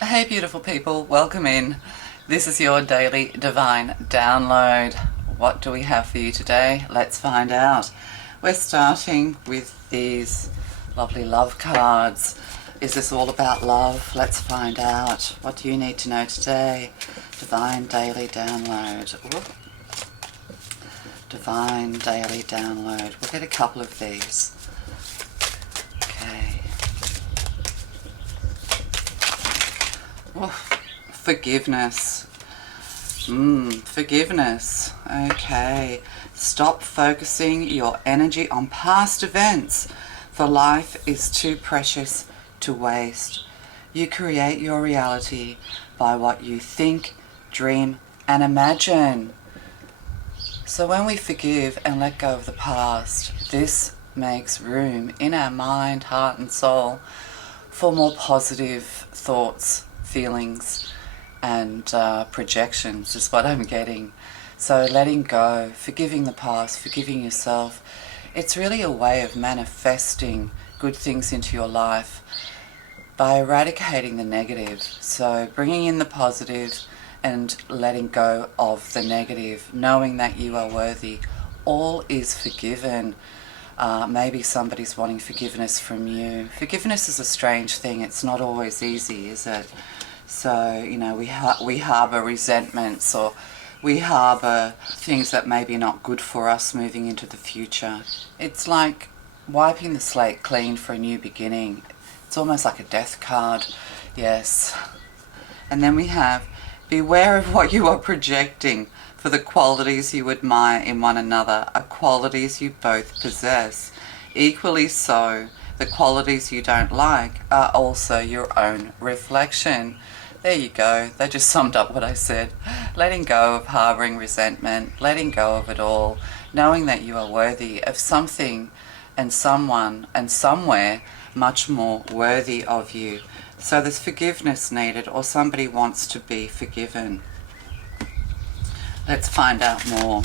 Hey beautiful people, welcome in. This is your daily divine download. What do we have for you today? Let's find out. We're starting with these lovely love cards. Is this all about love? Let's find out. What do you need to know today? Divine daily download. Whoop. Divine daily download. We'll get a couple of these. Okay. Oof. Forgiveness. Forgiveness. Okay. Stop focusing your energy on past events, for life is too precious to waste. You create your reality by what you think, dream, and imagine. So when we forgive and let go of the past, this makes room in our mind, heart, and soul for more positive thoughts, feelings, and projections is what I'm getting. So letting go, forgiving the past, forgiving yourself, it's really a way of manifesting good things into your life by eradicating the negative. So bringing in the positive and letting go of the negative, knowing that you are worthy. All is forgiven. Maybe somebody's wanting forgiveness from you. Forgiveness is a strange thing. It's not always easy, is it? So, we harbour resentments, or we harbour things that may be not good for us moving into the future. It's like wiping the slate clean for a new beginning. It's almost like a death card, yes. And then we have, beware of what you are projecting, for the qualities you admire in one another are qualities you both possess. Equally so, the qualities you don't like are also your own reflection. There you go. They just summed up what I said. Letting go of harbouring resentment, letting go of it all, knowing that you are worthy of something and someone and somewhere much more worthy of you. So there's forgiveness needed, or somebody wants to be forgiven. Let's find out more.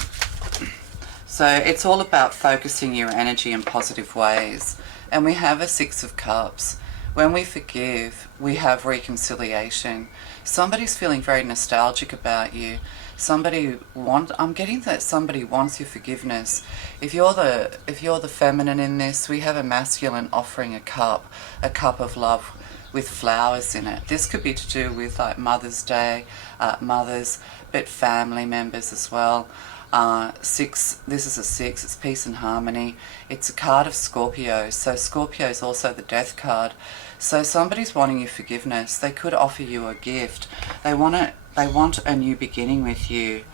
So it's all about focusing your energy in positive ways. And we have a Six of Cups. When we forgive, we have reconciliation. Somebody's feeling very nostalgic about you. I'm getting that somebody wants your forgiveness. If you're the feminine in this, we have a masculine offering a cup of love with flowers in it. This could be to do with like Mother's Day, mothers, but family members as well. Six, this is a six, it's peace and harmony. It's a card of Scorpio, so Scorpio is also the death card. So somebody's wanting your forgiveness. They could offer you a gift. They want a new beginning with you.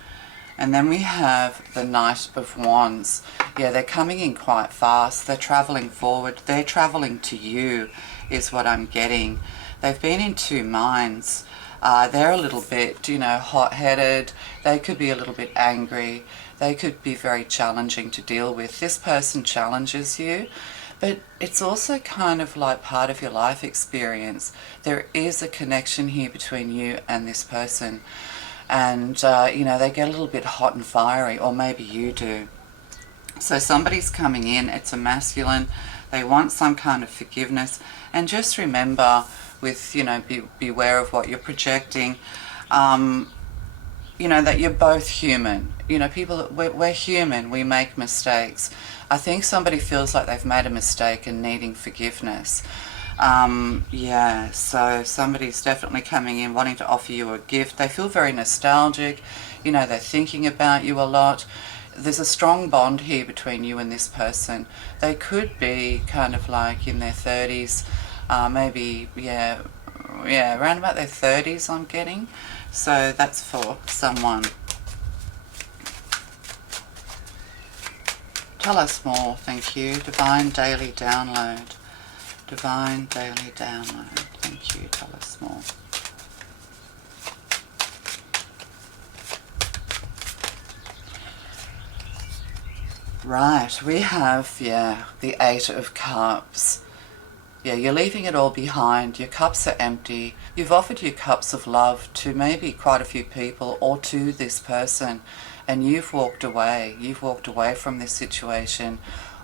And then we have the Knight of Wands. Yeah, they're coming in quite fast. They're traveling forward. They're traveling to you is what I'm getting. They've been in two minds. They're a little bit, hot-headed. They could be a little bit angry. They could be very challenging to deal with. This person challenges you, but it's also kind of like part of your life experience. There is a connection here between you and this person. And, they get a little bit hot and fiery, or maybe you do. So somebody's coming in. It's a masculine. They want some kind of forgiveness. And just remember, with, beware of what you're projecting, that you're both human. We're human, we make mistakes. I think somebody feels like they've made a mistake and needing forgiveness. So somebody's definitely coming in wanting to offer you a gift. They feel very nostalgic, they're thinking about you a lot. There's a strong bond here between you and this person. They could be kind of like in their 30s, around about their 30s I'm getting. So that's for someone. Tell us more, thank you. Divine Daily Download. Divine Daily Download. Thank you, tell us more. Right, we have, the Eight of Cups. Yeah, you're leaving it all behind. Your cups are empty. You've offered your cups of love to maybe quite a few people or to this person, and you've walked away. You've walked away from this situation,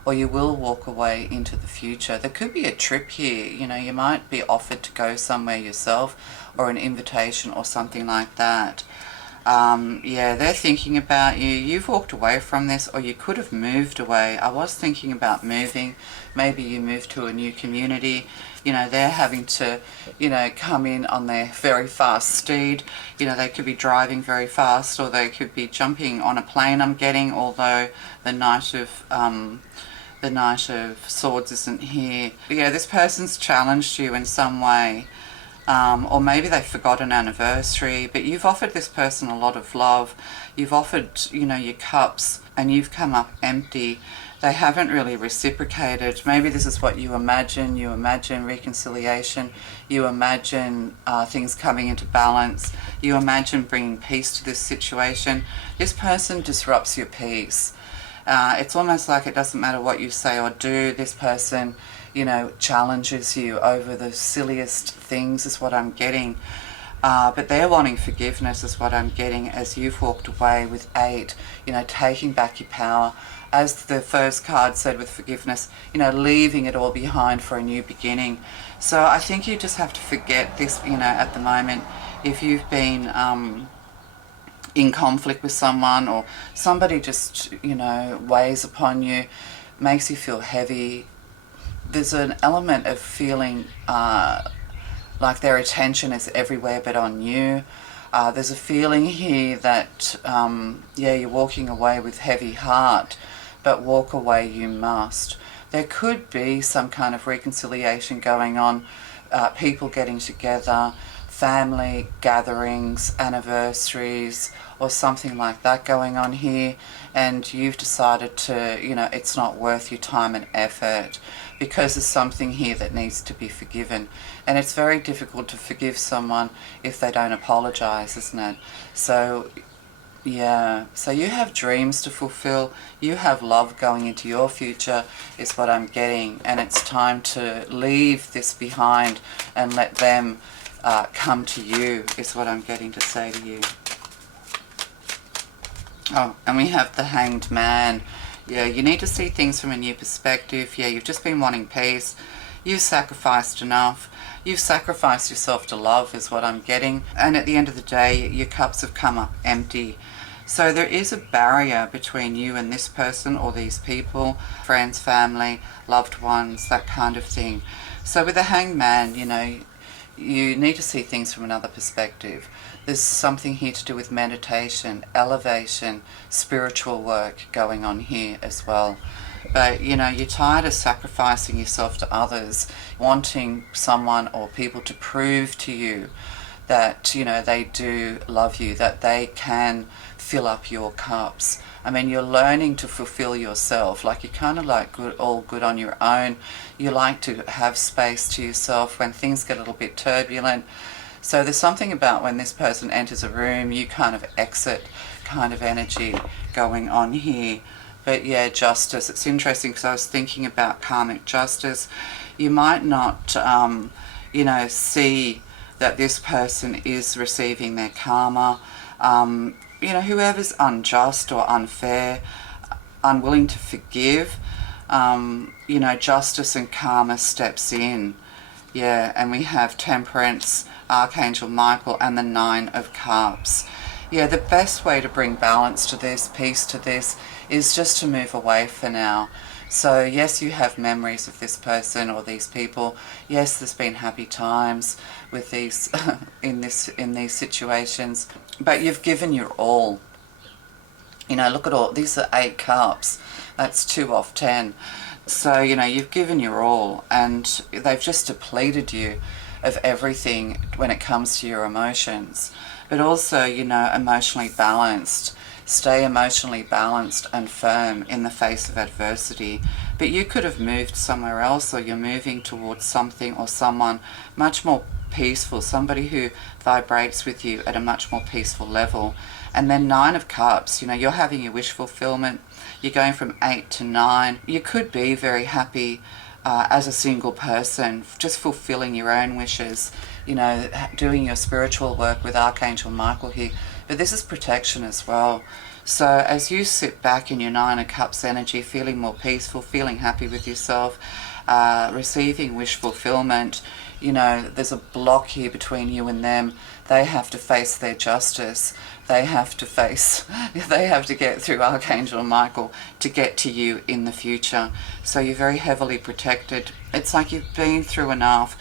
or you will walk away into the future. There could be a trip here. You might be offered to go somewhere yourself, or an invitation or something like that. Yeah, they're thinking about you. You've walked away from this, or you could have moved away. I was thinking about moving. Maybe you moved to a new community. They're having to, come in on their very fast steed. They could be driving very fast, or they could be jumping on a plane, I'm getting, although the Knight of Swords isn't here. But yeah, this person's challenged you in some way. Or maybe they forgot an anniversary, but you've offered this person a lot of love. You've offered, your cups, and you've come up empty. They haven't really reciprocated. Maybe this is what you imagine. You imagine reconciliation. You imagine things coming into balance. You imagine bringing peace to this situation. This person disrupts your peace. It's almost like it doesn't matter what you say or do. This person challenges you over the silliest things is what I'm getting. But they're wanting forgiveness is what I'm getting, as you've walked away with 8, taking back your power. As the first card said with forgiveness, leaving it all behind for a new beginning. So I think you just have to forget this, at the moment. If you've been in conflict with someone, or somebody just, weighs upon you, makes you feel heavy, there's an element of feeling like their attention is everywhere but on you. There's a feeling here that, you're walking away with heavy heart, but walk away you must. There could be some kind of reconciliation going on, people getting together, family gatherings, anniversaries, or something like that going on here, and you've decided to, it's not worth your time and effort, because there's something here that needs to be forgiven. And it's very difficult to forgive someone if they don't apologize, isn't it? So yeah, so you have dreams to fulfill, you have love going into your future is what I'm getting, and it's time to leave this behind and let them come to you is what I'm getting to say to you. Oh, and we have the Hanged Man. Yeah, you need to see things from a new perspective. Yeah, you've just been wanting peace. You've sacrificed enough. You've sacrificed yourself to love is what I'm getting. And at the end of the day, your cups have come up empty. So there is a barrier between you and this person or these people, friends, family, loved ones, that kind of thing. So with the Hanged Man, you need to see things from another perspective. There's something here to do with meditation, elevation, spiritual work going on here as well. But, you're tired of sacrificing yourself to others, wanting someone or people to prove to you that, they do love you, that they can fill up your cups. I mean, you're learning to fulfill yourself. Like, you're kind of like all good on your own. You like to have space to yourself when things get a little bit turbulent. So there's something about when this person enters a room, you kind of exit kind of energy going on here. But yeah, justice. It's interesting because I was thinking about karmic justice. You might not, see that this person is receiving their karma. Whoever's unjust or unfair, unwilling to forgive, justice and karma steps in. Yeah, and we have Temperance, Archangel Michael, and the 9 of Cups. Yeah, the best way to bring balance to this, peace to this, is just to move away for now. So yes, you have memories of this person or these people. Yes, there's been happy times with these in these situations, but you've given your all. Look at all these are 8 cups. That's 2 off 10. So you've given your all, and they've just depleted you of everything when it comes to your emotions. But also, emotionally balanced. Stay emotionally balanced and firm in the face of adversity. But you could have moved somewhere else, or you're moving towards something or someone much more peaceful, somebody who vibrates with you at a much more peaceful level. And then 9 of Cups, you're having your wish fulfillment. You're going from 8 to 9. You could be very happy as a single person, just fulfilling your own wishes, doing your spiritual work with Archangel Michael here. But this is protection as well. So as you sit back in your Nine of Cups energy, feeling more peaceful, feeling happy with yourself, receiving wish fulfillment, you know, there's a block here between you and them. They have to face their justice. They have to get through Archangel Michael to get to you in the future. So you're very heavily protected. It's like you've been through enough.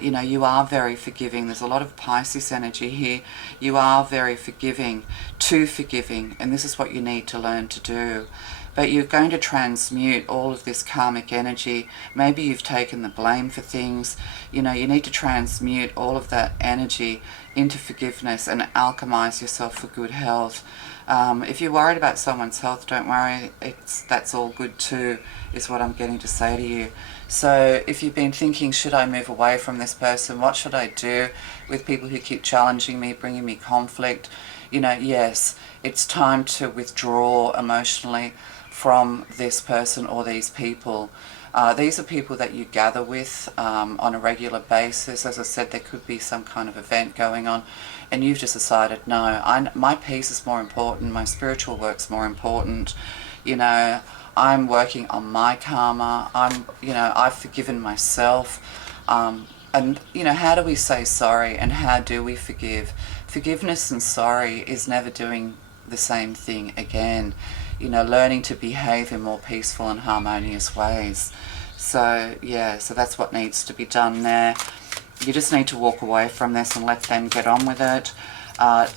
You know, you are very forgiving. There's a lot of Pisces energy here. You are very forgiving, too forgiving, and this is what you need to learn to do. But you're going to transmute all of this karmic energy. Maybe you've taken the blame for things. You know, you need to transmute all of that energy into forgiveness and alchemize yourself for good health. If you're worried about someone's health, don't worry. That's all good too, is what I'm getting to say to you. So if you've been thinking, should I move away from this person? What should I do with people who keep challenging me, bringing me conflict? You know, yes, it's time to withdraw emotionally from this person or these people. These are people that you gather with on a regular basis. As I said, there could be some kind of event going on, and you've just decided, no, my peace is more important, my spiritual work's more important. You know, I'm working on my karma. I've forgiven myself. And, you know, how do we say sorry and how do we forgive? Forgiveness and sorry is never doing the same thing again. You know, learning to behave in more peaceful and harmonious ways. So, yeah, so that's what needs to be done there. You just need to walk away from this and let them get on with it.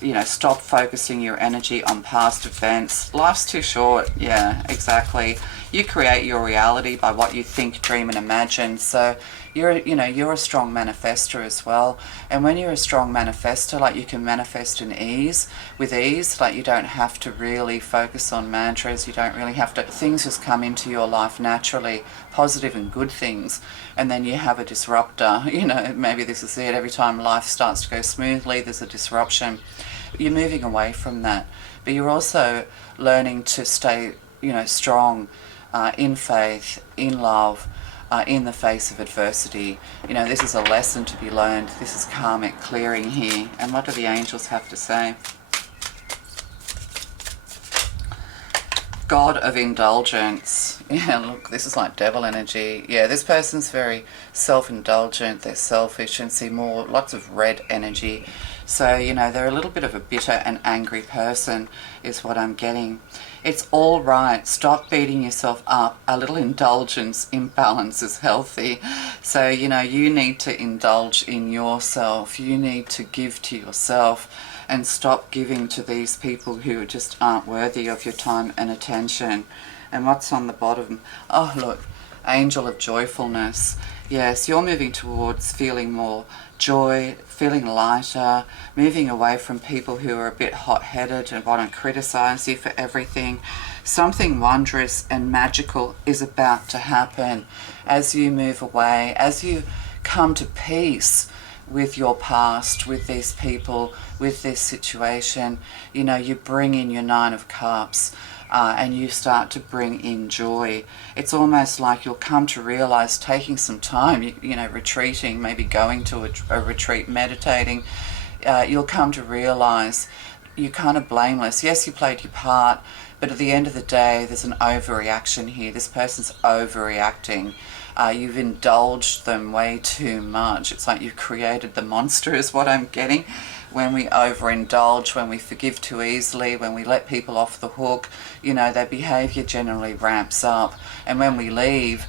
You know, stop focusing your energy on past events. Life's too short. Yeah, exactly. You create your reality by what you think, dream, and imagine. So you're a strong manifester as well. And when you're a strong manifester, like, you can manifest with ease. Like, you don't have to really focus on mantras. You don't really have to. Things just come into your life naturally, positive and good things. And then you have a disruptor. You know, maybe this is it. Every time life starts to go smoothly, there's a disruption. You're moving away from that. But you're also learning to stay, you know, strong in faith, in love, in the face of adversity. You know, this is a lesson to be learned. This is karmic clearing here. And what do the angels have to say? God of indulgence. Yeah, look, this is like devil energy. Yeah, this person's very self-indulgent. They're selfish and see lots of red energy. So, you know, they're a little bit of a bitter and angry person is what I'm getting. It's all right. Stop beating yourself up. A little indulgence, imbalance is healthy. So, you know, you need to indulge in yourself. You need to give to yourself and stop giving to these people who just aren't worthy of your time and attention. And what's on the bottom? Oh, look, angel of joyfulness. Yes, you're moving towards feeling more joy, feeling lighter, moving away from people who are a bit hot-headed and want to criticize you for everything. Something wondrous and magical is about to happen as you move away, as you come to peace with your past, with these people, with this situation. You know, you bring in your Nine of Cups. And you start to bring in joy. It's almost like you'll come to realize, taking some time, you know, retreating, maybe going to a retreat, meditating, you'll come to realize you're kind of blameless. Yes, you played your part, but at the end of the day, there's an overreaction here. This person's overreacting. You've indulged them way too much. It's like you've created the monster is what I'm getting. When we overindulge, when we forgive too easily, when we let people off the hook, you know, their behaviour generally ramps up. And when we leave,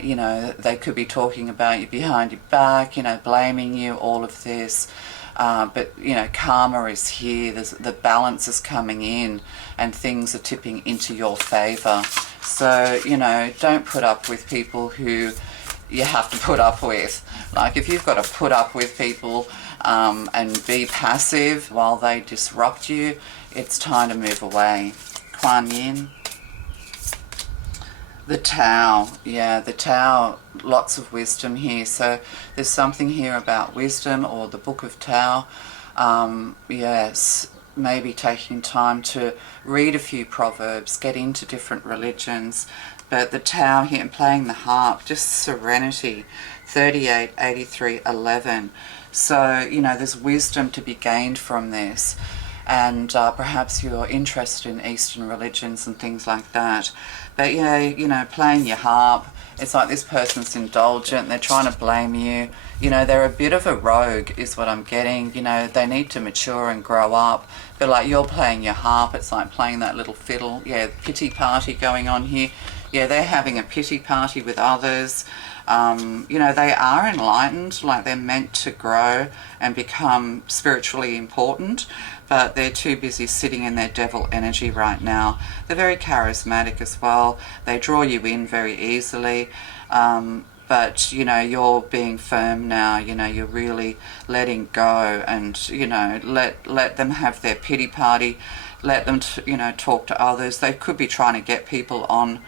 you know, they could be talking about you behind your back, you know, blaming you, all of this. But, you know, karma is here. The balance is coming in and things are tipping into your favour. So, you know, don't put up with people who you have to put up with. Like, if you've got to put up with people and be passive while they disrupt you, it's time to move away. Kuan Yin. The Tao. Yeah, the Tao, lots of wisdom here. So there's something here about wisdom or the Book of Tao. Yes, maybe taking time to read a few proverbs, get into different religions. But the Tao here, and playing the harp, just serenity, 38, 83, 11. So, you know, there's wisdom to be gained from this. and perhaps you're interested in Eastern religions and things like that. But yeah, you know, playing your harp, it's like this person's indulgent, they're trying to blame you. You know, they're a bit of a rogue is what I'm getting. You know, they need to mature and grow up. But like you're playing your harp, it's like playing that little fiddle. Yeah, pity party going on here. Yeah, they're having a pity party with others. You know, they are enlightened, like they're meant to grow and become spiritually important, but they're too busy sitting in their devil energy right now. They're very charismatic as well. They draw you in very easily. But, you know, you're being firm now. You know, you're really letting go and, you know, let them have their pity party. Let them, you know, talk to others. They could be trying to get people on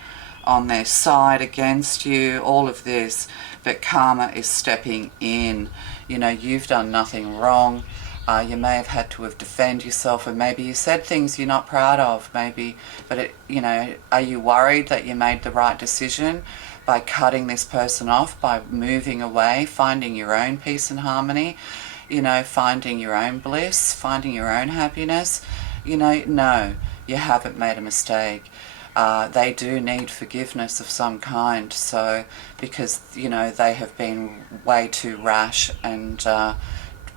their side against you, all of this, but karma is stepping in. You know, you've done nothing wrong. You may have had to have defended yourself, and maybe you said things you're not proud of, maybe, but it, you know, are you worried that you made the right decision by cutting this person off, by moving away, finding your own peace and harmony, you know, finding your own bliss, finding your own happiness? You know, no, you haven't made a mistake. They do need forgiveness of some kind, so because, you know, they have been way too rash and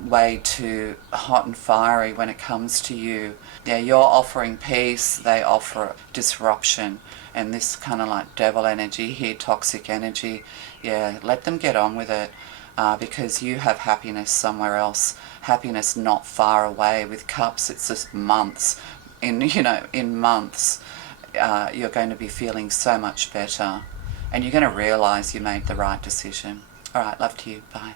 way too hot and fiery when it comes to you. Yeah, you're offering peace, they offer disruption, and this kind of like devil energy here, toxic energy, yeah, let them get on with it, because you have happiness somewhere else, happiness not far away. With cups, it's just months, in months. You're going to be feeling so much better, and you're going to realize you made the right decision. All right, love to you. Bye.